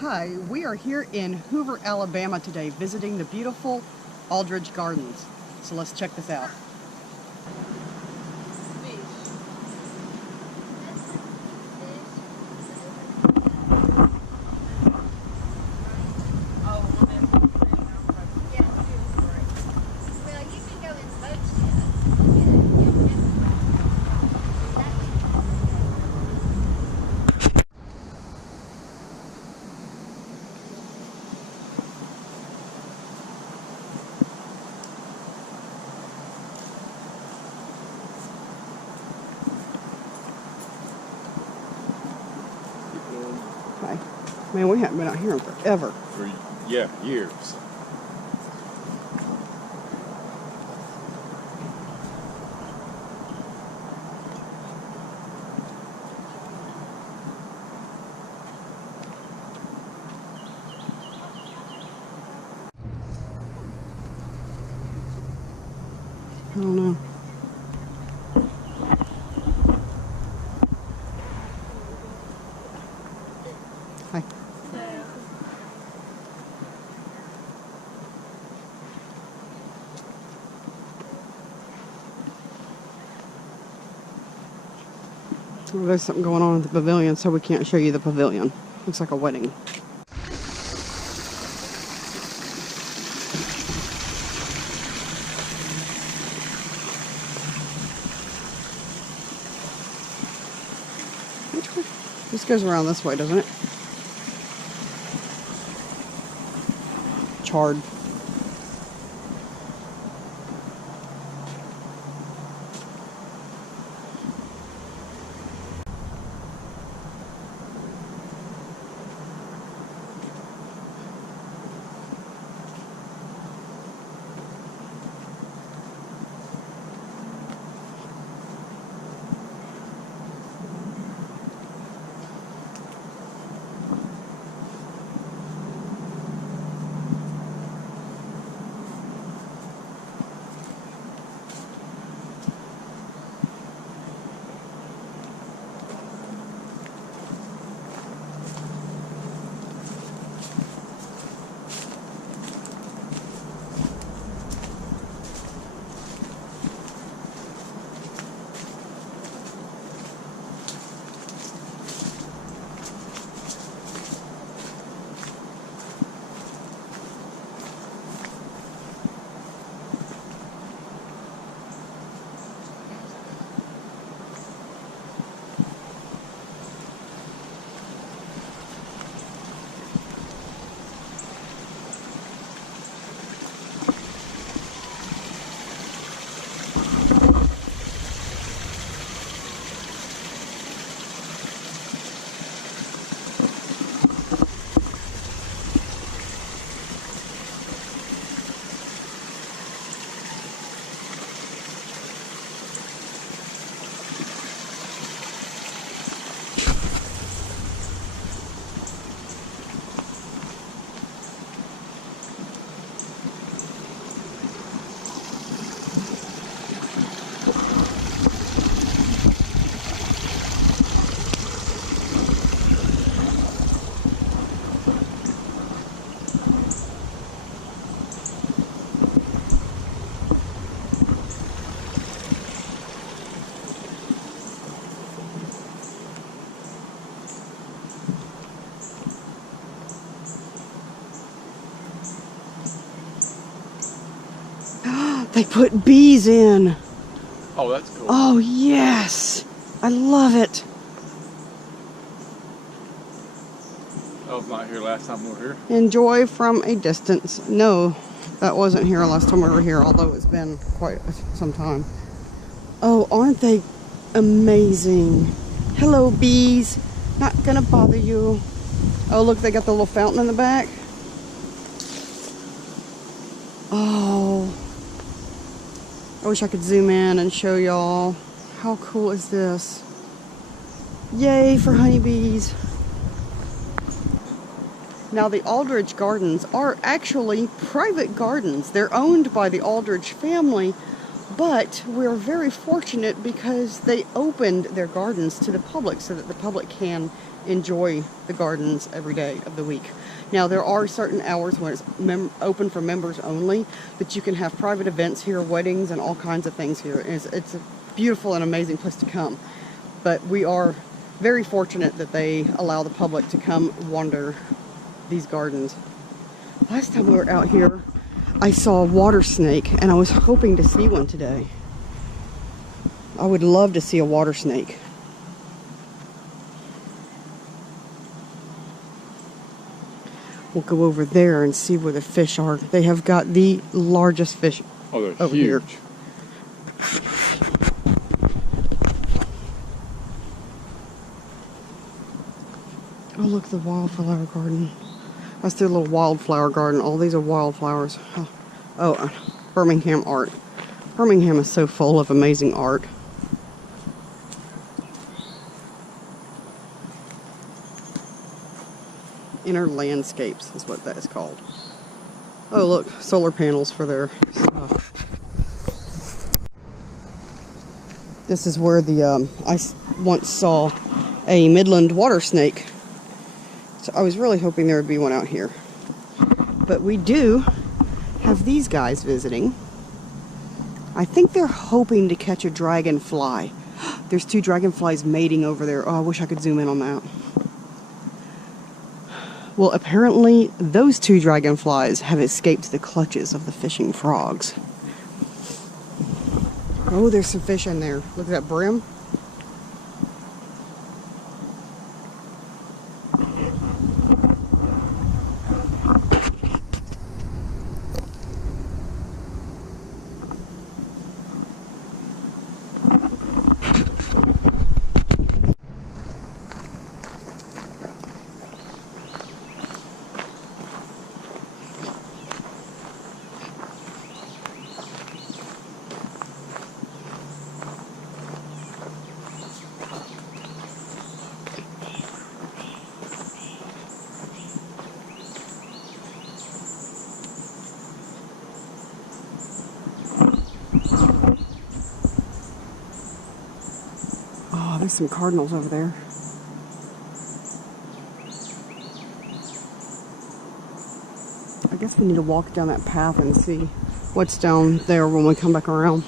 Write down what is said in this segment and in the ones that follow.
Hi, we are here in Hoover, Alabama today visiting the beautiful Aldridge Gardens. So let's check this out. Hi. Man, we haven't been out here in forever. Yeah, years. I don't know. Hi. Well, there's something going on at the pavilion, so we can't show you the pavilion. Looks like a wedding. Which way? This goes around this way, doesn't it? Charred. They put bees in. Oh, that's cool. Oh, yes. I love it. I was not here last time we were here. Enjoy from a distance. No, that wasn't here last time we were here, although it's been quite some time. Oh, aren't they amazing? Hello, bees. Not gonna bother you. Oh, look, they got the little fountain in the back. Oh. I wish I could zoom in and show y'all. How cool is this? Yay for honeybees. Now the Aldridge Gardens are actually private gardens. They're owned by the Aldridge family, but we're very fortunate because they opened their gardens to the public so that the public can enjoy the gardens every day of the week. Now, there are certain hours when it's open for members only, but you can have private events here, weddings, and all kinds of things here. It's a beautiful and amazing place to come. But we are very fortunate that they allow the public to come wander these gardens. Last time we were out here, I saw a water snake, and I was hoping to see one today. I would love to see a water snake. We'll go over there and see where the fish are. They have got the largest fish over huge. here. Oh, look, the wildflower garden. That's their little wildflower garden. All these are wildflowers. Oh, Birmingham art. Birmingham is so full of amazing art. Inner landscapes is what that is called. Oh, look, solar panels for their stuff. This is where the I once saw a Midland water snake. So I was really hoping there would be one out here. But we do have these guys visiting. I think they're hoping to catch a dragonfly. There's 2 dragonflies mating over there. Oh, I wish I could zoom in on that. Well, apparently those 2 dragonflies have escaped the clutches of the fishing frogs. Oh, there's some fish in there. Look at that brim. Oh, there's some cardinals over there. I guess we need to walk down that path and see what's down there when we come back around.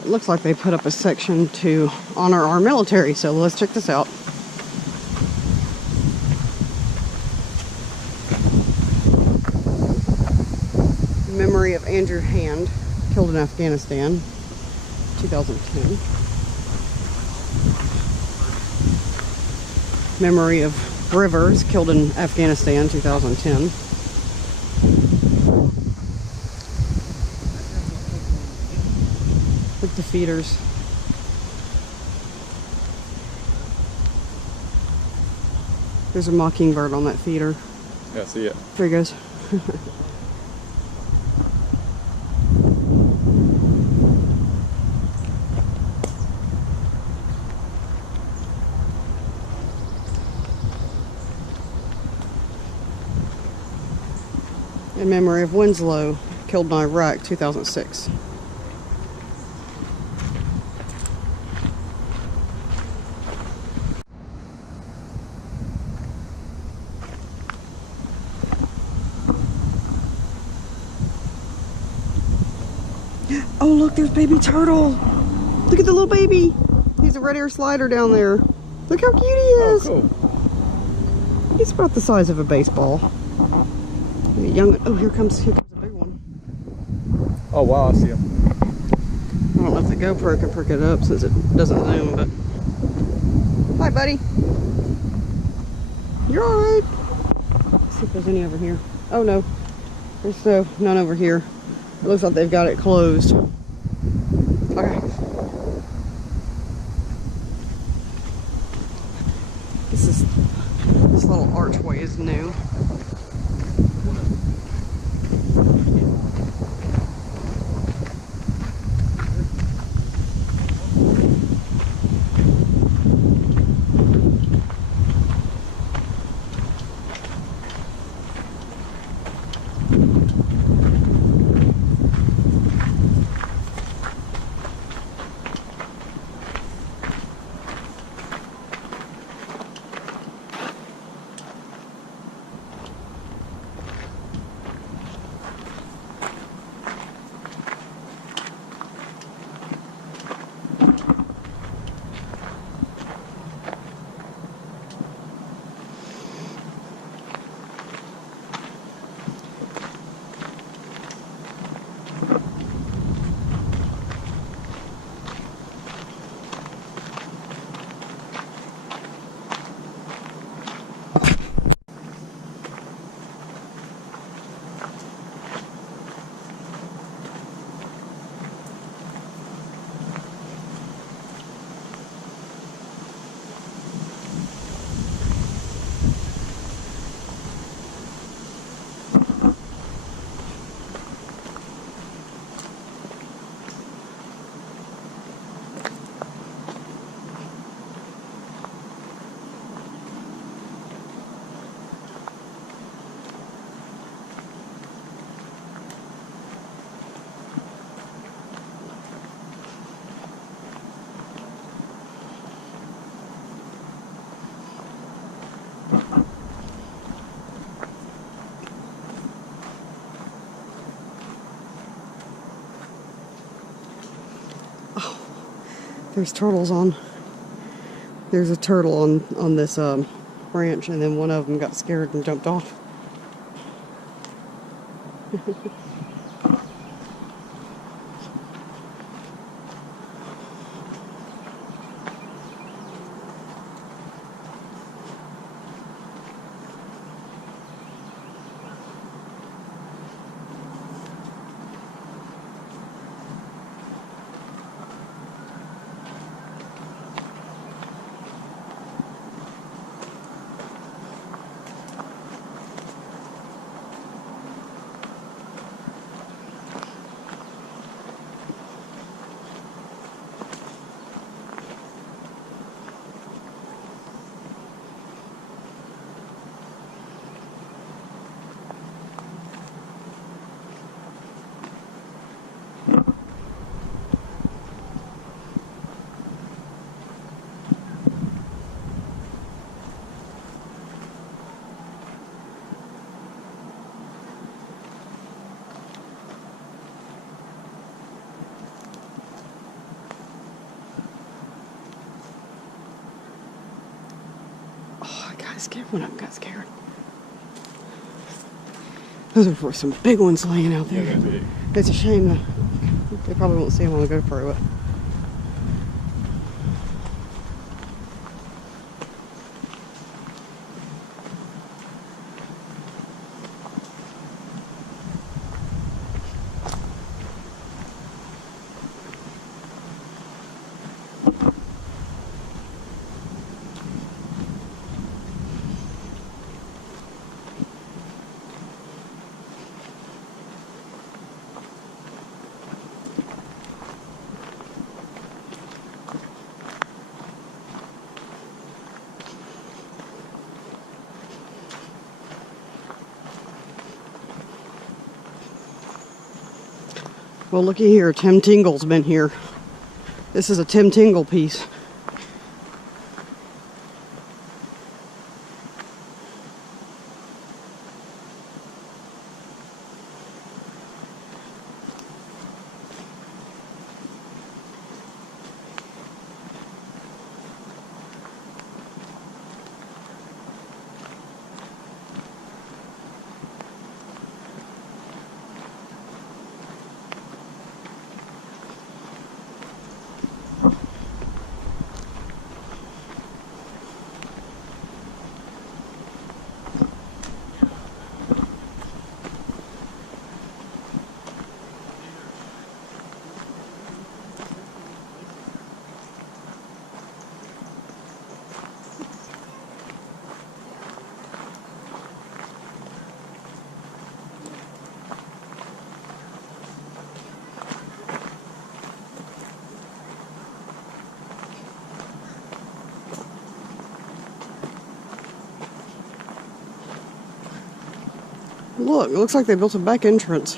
It looks like they put up a section to honor our military, so let's check this out. Memory of Andrew Hand, killed in Afghanistan, 2010. Memory of Rivers, killed in Afghanistan, 2010. Look at the feeders. There's a mockingbird on that feeder. Yeah, I see it. There he goes. In memory of Winslow, killed in Iraq, 2006. Oh, look, there's baby turtle. Look at the little baby. He's a red air slider down there. Look how cute he is. Oh, cool. He's about the size of a baseball. Young. Oh, here comes a big one. Oh, wow, I see him. I don't know if the GoPro can pick it up since it doesn't zoom, but Hi, buddy. You're alright. Let's see if there's any over here. Oh no, there's none over here. It looks like they've got it closed. Okay. This little archway is new. There's turtles on. There's a turtle on this branch, and then one of them got scared and jumped off. Scared when I got scared. Those were some big ones laying out there. Yeah, they're big. It's a shame that they probably won't see them on the GoPro. Well, looky here. Tim Tingle's been here. This is a Tim Tingle piece. Look, it looks like they built a back entrance.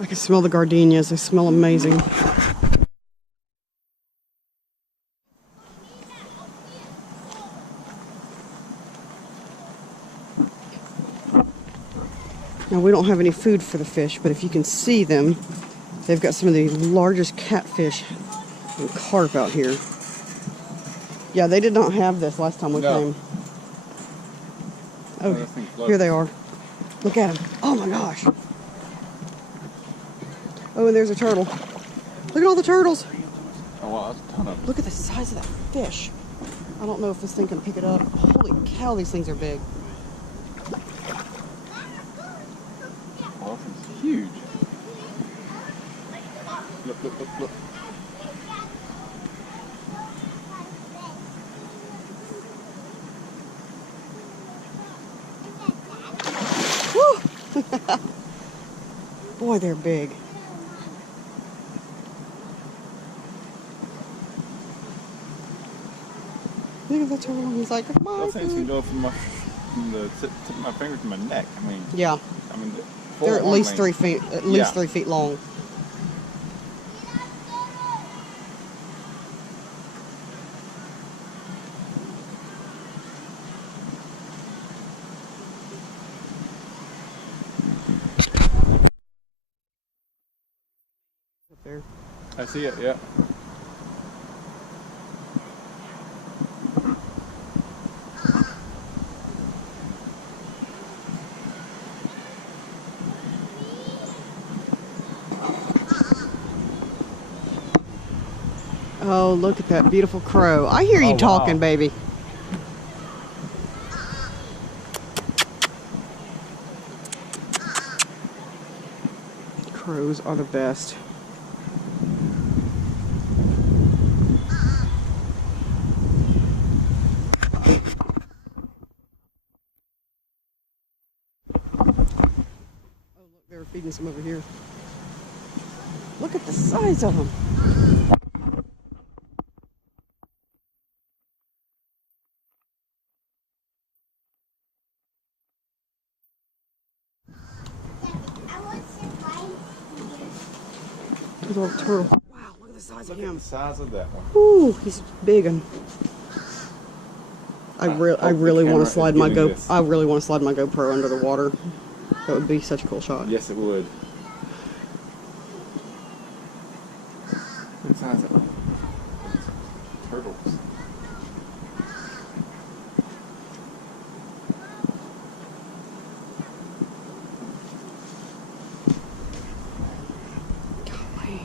I can smell the gardenias. They smell amazing. Now, we don't have any food for the fish, but if you can see them, they've got some of the largest catfish and carp out here. Yeah, they did not have this last time we came. Oh, here they are. Look at them. Oh my gosh. Oh, and there's a turtle. Look at all the turtles. Oh wow, that's a ton of them. Look at the size of that fish. I don't know if this thing can pick it up. Holy cow, these things are big. Oh, this is huge. Look, look, look, look. Woo! Boy, they're big. Look at the turtle. He's like, my Those things can go from the tip of my finger to my neck. I mean, yeah. I mean, They're at least 3 feet. At least 3 feet long. Up there. I see it. Yeah. Oh, look at that beautiful crow. I hear you talking, wow. baby. Crows are the best. Oh, look, they're feeding some over here. Look at the size of them. There's a little turtle. Wow, look at the size of him. Look at the size of that one. Ooh, he's big. And I really want to slide my I really want to slide my GoPro under the water. That would be such a cool shot. Yes, it would. What size of turtles? Golly.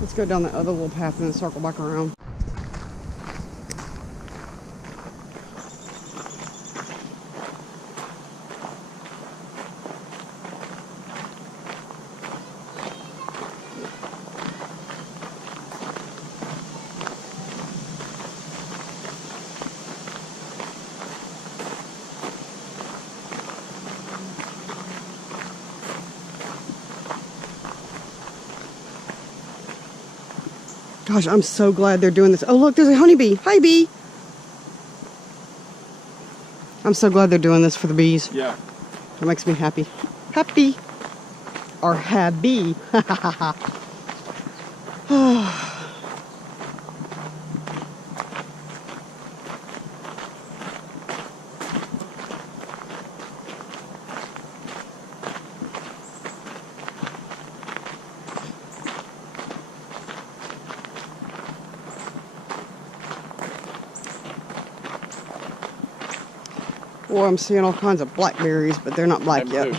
Let's go down that other little path and then circle back around. Gosh, I'm so glad they're doing this. Oh, look, there's a honeybee. Hi, bee. I'm so glad they're doing this for the bees. Yeah. It makes me happy. Happy. Or happy. Well, I'm seeing all kinds of blackberries, but they're not black yet. Too.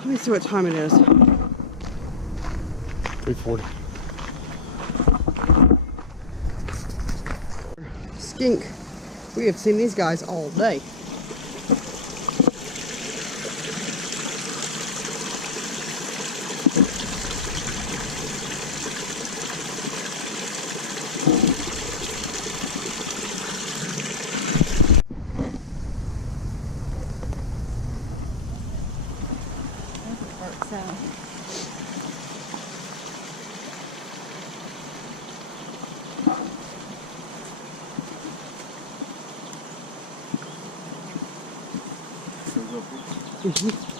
Let me see what time it is. 3:40. Skink. We have seen these guys all day. So.